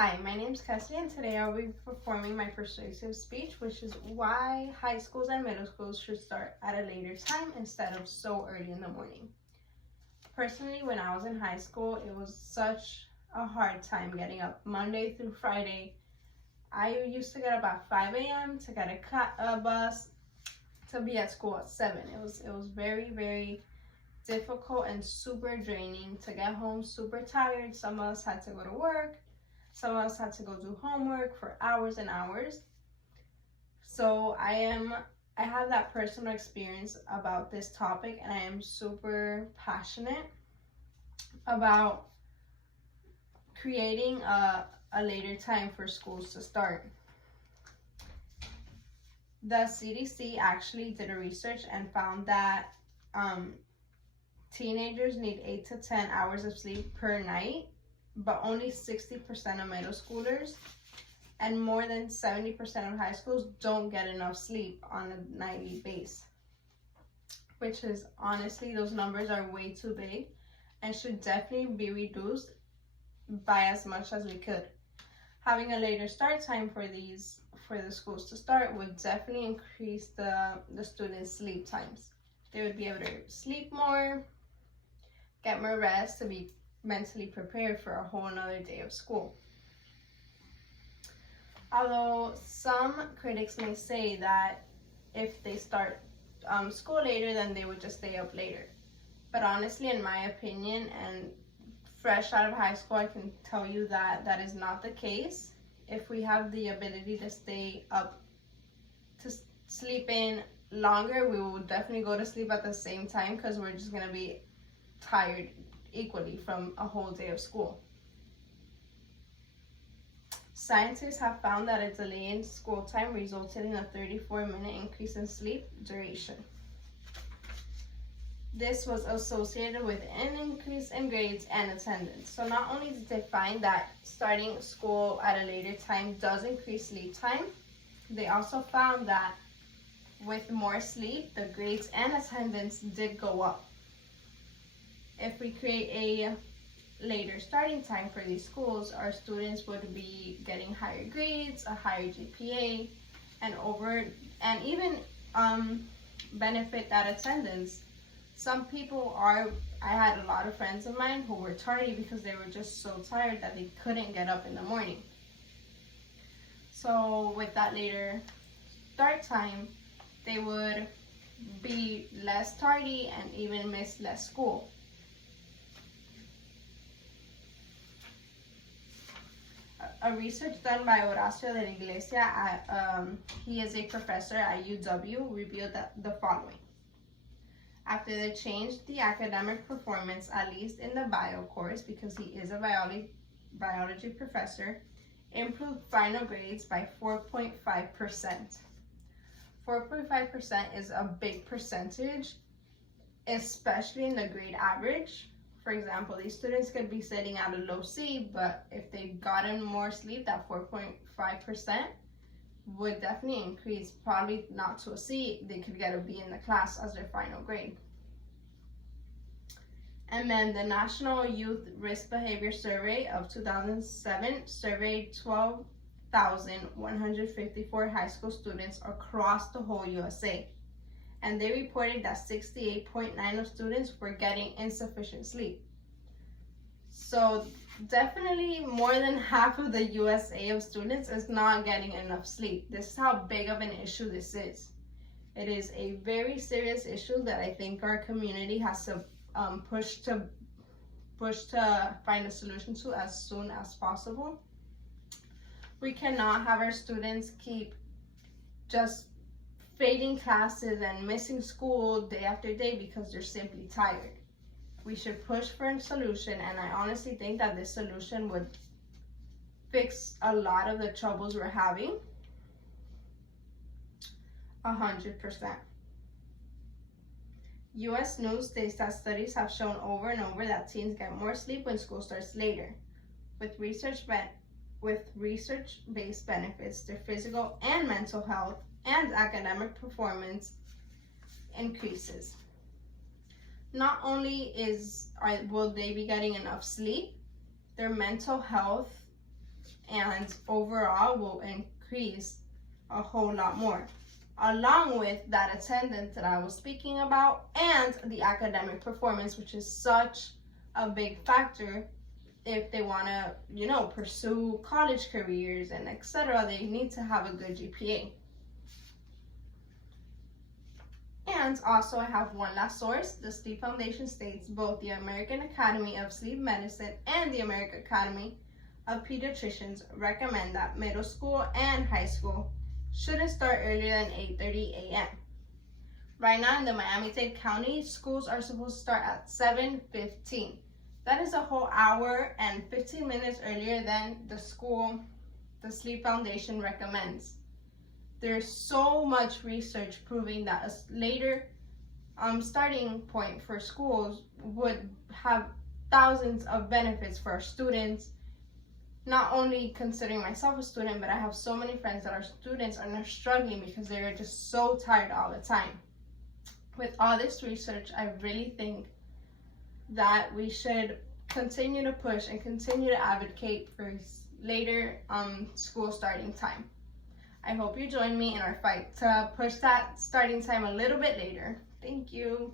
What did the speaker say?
Hi, my name is Cassie, and today I'll be performing my persuasive speech, which is why high schools and middle schools should start at a later time instead of so early in the morning. Personally, when I was in high school, it was such a hard time getting up Monday through Friday. I used to get up at 5 a.m. to get a bus to be at school at 7. It was very, very difficult and super draining to get home super tired. Some of us had to go to work. Some of us had to go do homework for hours and hours. So I have that personal experience about this topic, and I am super passionate about creating a later time for schools to start. The CDC actually did a research and found that teenagers need 8 to 10 hours of sleep per night, but only 60% of middle schoolers and more than 70% of high schools don't get enough sleep on a nightly basis, which is honestly, those numbers are way too big and should definitely be reduced by as much as we could. Having a later start time for the schools to start would definitely increase the students' sleep times. They would be able to sleep more, get more rest to be mentally prepared for a whole nother day of school. Although some critics may say that if they start school later, then they would just stay up later. But honestly, in my opinion, and fresh out of high school, I can tell you that that is not the case. If we have the ability to stay up, to sleep in longer, we will definitely go to sleep at the same time because we're just going to be tired equally from a whole day of school. Scientists have found that a delay in school time resulted in a 34-minute increase in sleep duration. This was associated with an increase in grades and attendance. So not only did they find that starting school at a later time does increase sleep time, they also found that with more sleep, the grades and attendance did go up. If we create a later starting time for these schools, our students would be getting higher grades, a higher GPA, and even benefit that attendance. Some people I had a lot of friends of mine who were tardy because they were just so tired that they couldn't get up in the morning. So with that later start time, they would be less tardy and even miss less school. A research done by Horacio de la Iglesia, he is a professor at UW, revealed the following. After they changed the academic performance, at least in the bio course, because he is a biology professor, improved final grades by 4.5%. 4.5% is a big percentage, especially in the grade average. For example, these students could be sitting at a low C, but if they've gotten more sleep, that 4.5% would definitely increase, probably not to a C, they could get a B in the class as their final grade. And then the National Youth Risk Behavior Survey of 2007 surveyed 12,154 high school students across the whole USA. And they reported that 68.9% of students were getting insufficient sleep. So definitely more than half of the USA of students is not getting enough sleep. This is how big of an issue this is. It is a very serious issue that I think our community has to push to find a solution to as soon as possible. We cannot have our students keep just failing classes and missing school day after day because they're simply tired. We should push for a solution, and I honestly think that this solution would fix a lot of the troubles we're having 100%. US News states that studies have shown over and over that teens get more sleep when school starts later. With research-based benefits, their physical and mental health and academic performance increases. Not only will they be getting enough sleep, their mental health and overall will increase a whole lot more, along with that attendance that I was speaking about and the academic performance, which is such a big factor. If they want to, pursue college careers and etc., they need to have a good GPA. And also, I have one last source. The Sleep Foundation states both the American Academy of Sleep Medicine and the American Academy of Pediatricians recommend that middle school and high school shouldn't start earlier than 8:30 a.m. Right now in the Miami-Dade County, schools are supposed to start at 7:15. That is a whole hour and 15 minutes earlier than the Sleep Foundation recommends. There's so much research proving that a later starting point for schools would have thousands of benefits for our students. Not only considering myself a student, but I have so many friends that are students and they're struggling because they're just so tired all the time. With all this research, I really think that we should continue to push and continue to advocate for later school starting time. I hope you join me in our fight to push that starting time a little bit later. Thank you.